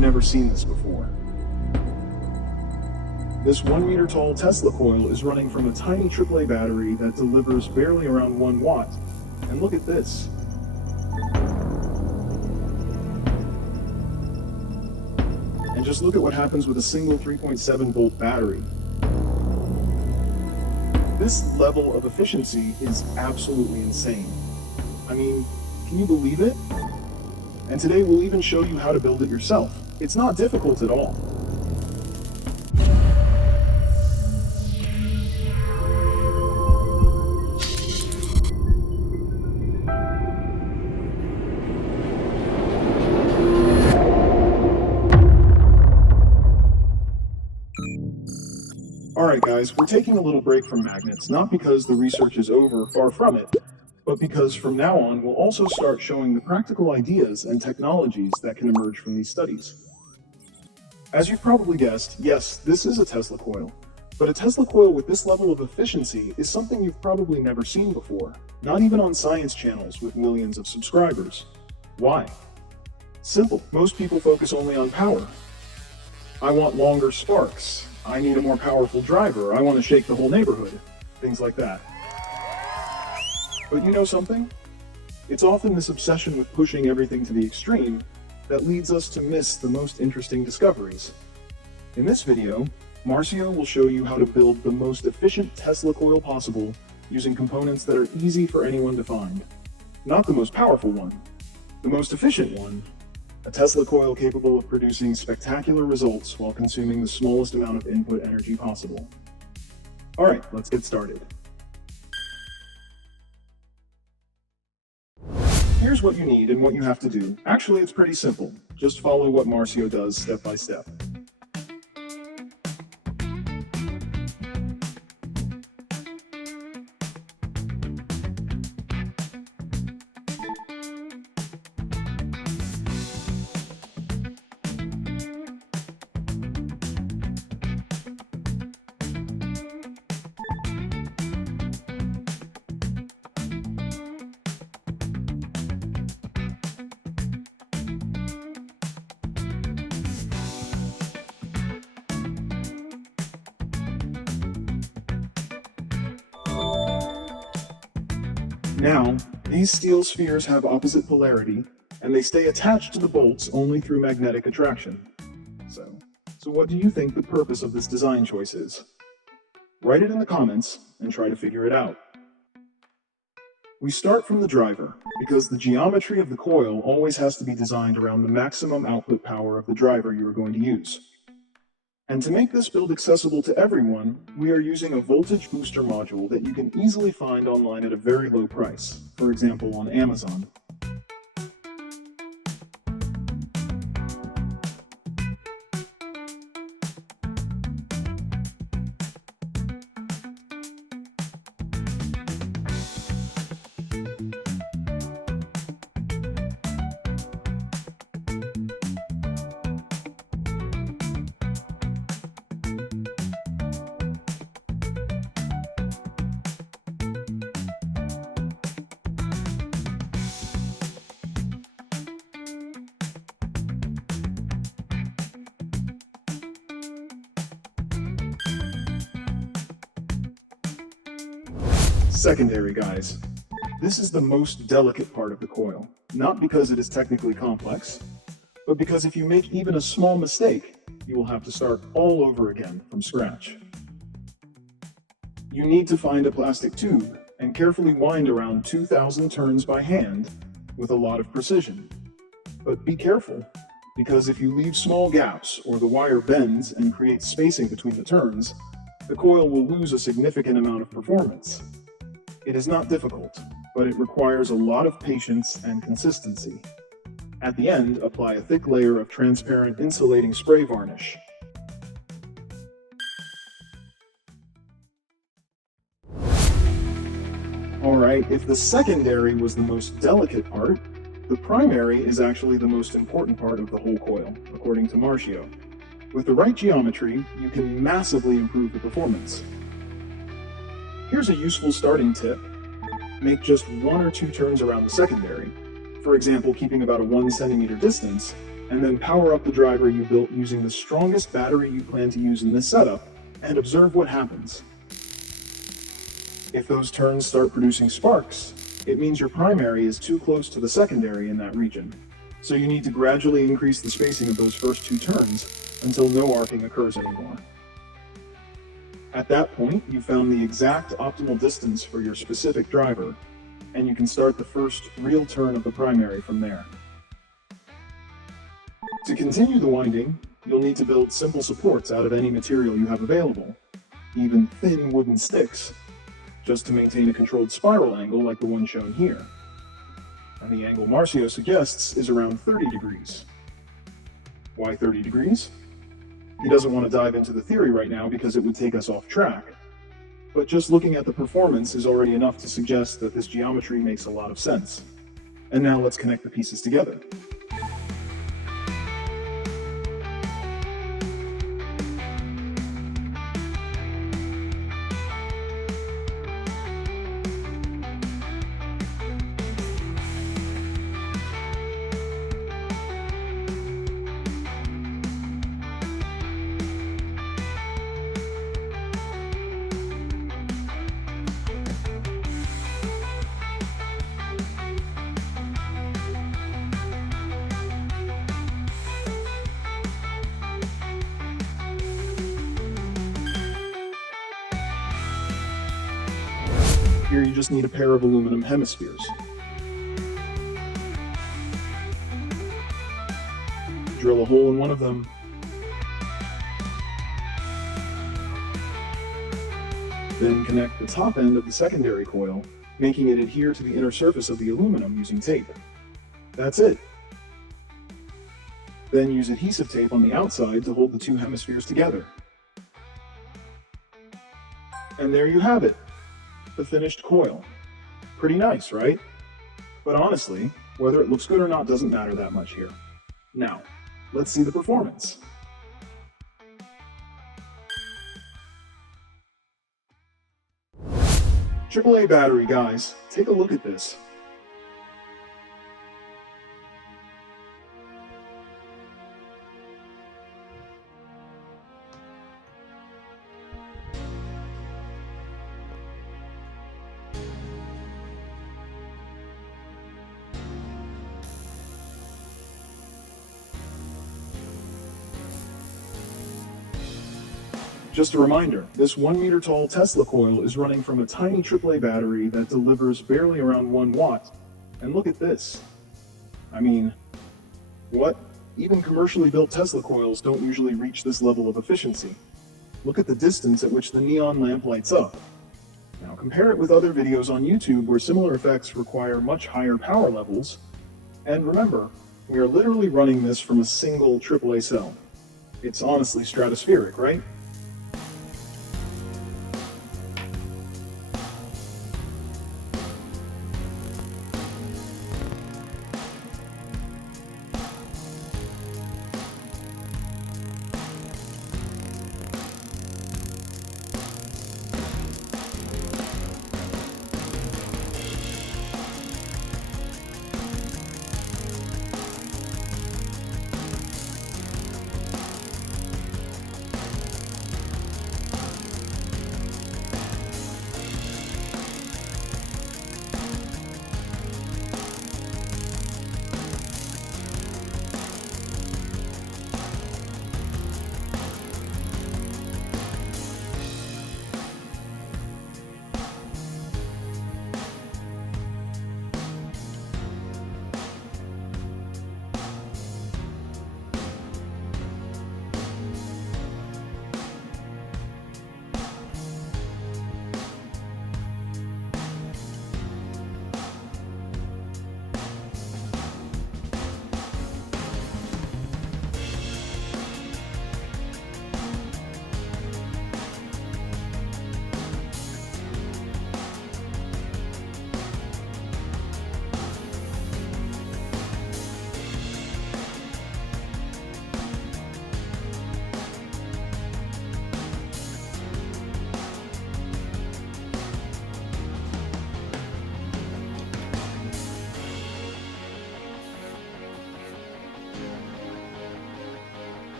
never seen this before. This 1 meter tall Tesla coil is running from a tiny AAA battery that delivers barely around 1 watt. And look at this. And just look at what happens with a single 3.7 volt battery. This level of efficiency is absolutely insane. I mean, can you believe it? And today we'll even show you how to build it yourself. It's not difficult at all. Alright guys, we're taking a little break from magnets, not because the research is over, far from it, but because from now on we'll also start showing the practical ideas and technologies that can emerge from these studies. As you've probably guessed, yes, this is a Tesla coil, but a Tesla coil with this level of efficiency is something you've probably never seen before, not even on science channels with millions of subscribers. Why? Simple. Most people focus only on power. I want longer sparks. I need a more powerful driver. I want to shake the whole neighborhood. Things like that. But you know something? It's often this obsession with pushing everything to the extreme that leads us to miss the most interesting discoveries. In this video, Marsio will show you how to build the most efficient Tesla coil possible using components that are easy for anyone to find. Not the most powerful one, the most efficient one. A Tesla coil capable of producing spectacular results while consuming the smallest amount of input energy possible. Alright, let's get started. Here's what you need and what you have to do. Actually, it's pretty simple. Just follow what Marsio does step by step. Now, these steel spheres have opposite polarity, and they stay attached to the bolts only through magnetic attraction. So what do you think the purpose of this design choice is? Write it in the comments and try to figure it out. We start from the driver, because the geometry of the coil always has to be designed around the maximum output power of the driver you are going to use. And to make this build accessible to everyone, we are using a voltage booster module that you can easily find online at a very low price, for example on Amazon. Secondary, guys. This is the most delicate part of the coil, not because it is technically complex, but because if you make even a small mistake, you will have to start all over again from scratch. You need to find a plastic tube and carefully wind around 2,000 turns by hand with a lot of precision. But be careful, because if you leave small gaps or the wire bends and creates spacing between the turns, the coil will lose a significant amount of performance. It is not difficult, but it requires a lot of patience and consistency. At the end, apply a thick layer of transparent insulating spray varnish. Alright, if the secondary was the most delicate part, the primary is actually the most important part of the whole coil, according to Marsio. With the right geometry, you can massively improve the performance. Here's a useful starting tip. Make just 1 or 2 turns around the secondary, for example keeping about a 1 centimeter distance, and then power up the driver you built using the strongest battery you plan to use in this setup, and observe what happens. If those turns start producing sparks, it means your primary is too close to the secondary in that region, so you need to gradually increase the spacing of those first two turns until no arcing occurs anymore. At that point, you've found the exact optimal distance for your specific driver, and you can start the first real turn of the primary from there. To continue the winding, you'll need to build simple supports out of any material you have available, even thin wooden sticks, just to maintain a controlled spiral angle like the one shown here. And the angle Marsio suggests is around 30 degrees. Why 30 degrees? He doesn't want to dive into the theory right now because it would take us off track. But just looking at the performance is already enough to suggest that this geometry makes a lot of sense. And now let's connect the pieces together. Here you just need a pair of aluminum hemispheres. Drill a hole in one of them. Then connect the top end of the secondary coil, making it adhere to the inner surface of the aluminum using tape. That's it. Then use adhesive tape on the outside to hold the two hemispheres together. And there you have it. The finished coil. Pretty nice, right? But honestly, whether it looks good or not doesn't matter that much here. Now, let's see the performance. AAA battery, guys. Take a look at this. Just a reminder, this 1 meter tall Tesla coil is running from a tiny AAA battery that delivers barely around 1 watt. And look at this. I mean, what? Even commercially built Tesla coils don't usually reach this level of efficiency. Look at the distance at which the neon lamp lights up. Now compare it with other videos on YouTube where similar effects require much higher power levels. And remember, we are literally running this from a single AAA cell. It's honestly stratospheric, right?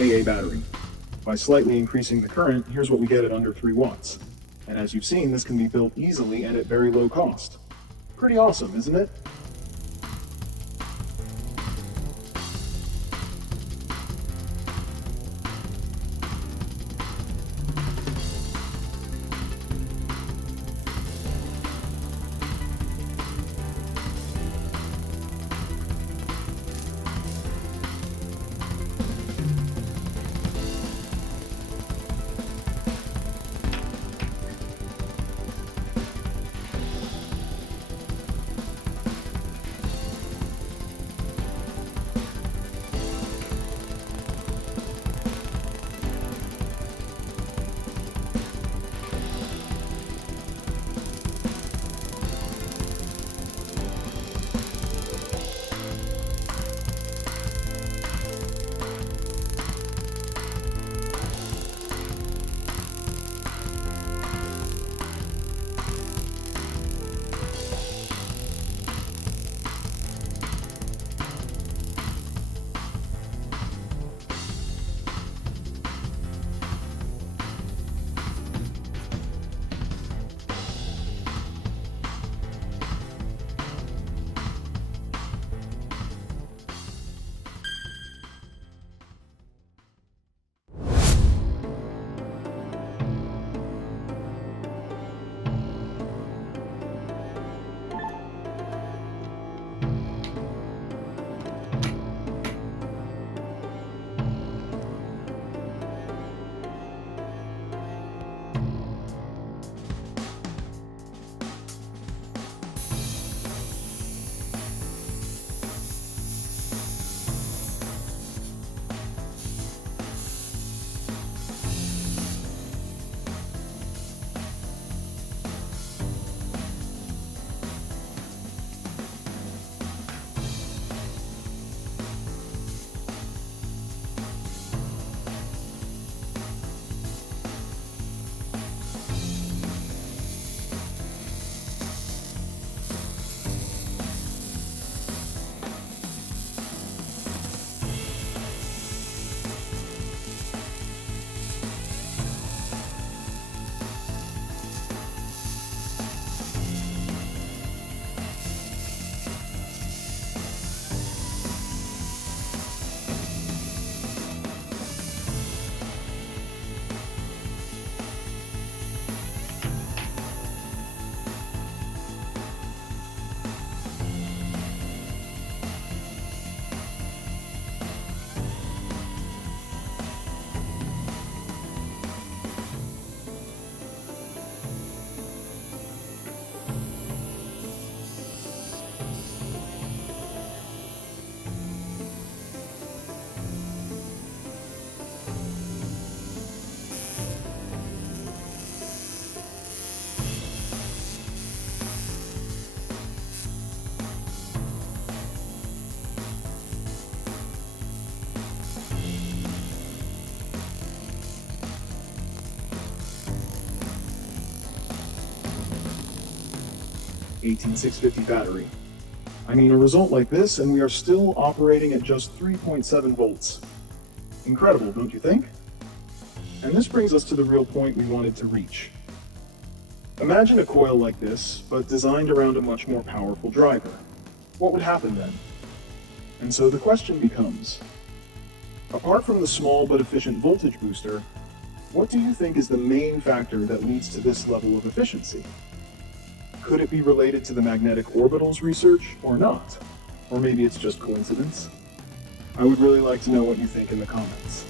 AA battery. By slightly increasing the current, here's what we get at under 3 watts. And as you've seen, this can be built easily and at very low cost. Pretty awesome, isn't it? $18,650 battery. I mean, a result like this, and we are still operating at just 3.7 volts. Incredible, don't you think? And this brings us to the real point we wanted to reach. Imagine a coil like this, but designed around a much more powerful driver. What would happen then? And so the question becomes, apart from the small but efficient voltage booster, what do you think is the main factor that leads to this level of efficiency? Could it be related to the magnetic orbitals research or not? Or maybe it's just coincidence? I would really like to know what you think in the comments.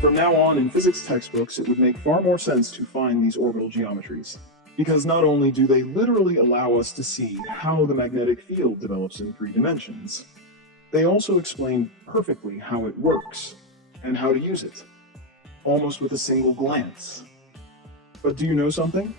From now on, in physics textbooks, it would make far more sense to find these orbital geometries, because not only do they literally allow us to see how the magnetic field develops in 3 dimensions, They also explain perfectly how it works and how to use it, almost with a single glance. But do you know something?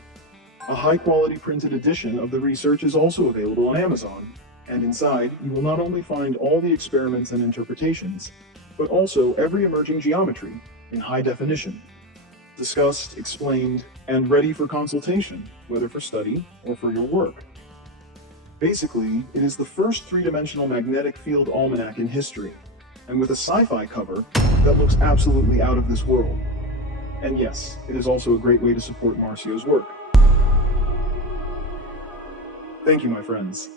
A high-quality printed edition of the research is also available on Amazon, and inside you will not only find all the experiments and interpretations, but also every emerging geometry in high definition, discussed, explained, and ready for consultation, whether for study or for your work. Basically, it is the first three-dimensional magnetic field almanac in history, and with a sci-fi cover that looks absolutely out of this world. And yes, it is also a great way to support Marsio's work. Thank you, my friends.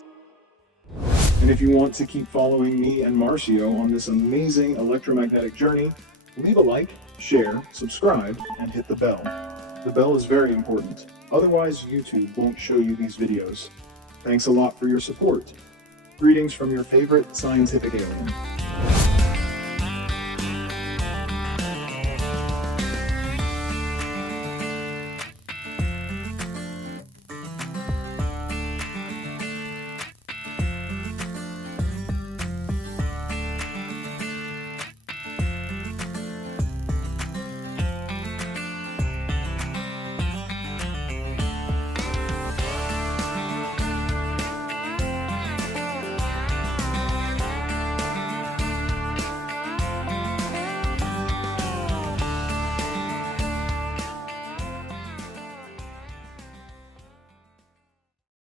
And if you want to keep following me and Marsio on this amazing electromagnetic journey, leave a like, share, subscribe, and hit the bell. The bell is very important, otherwise YouTube won't show you these videos. Thanks a lot for your support. Greetings from your favorite scientific alien.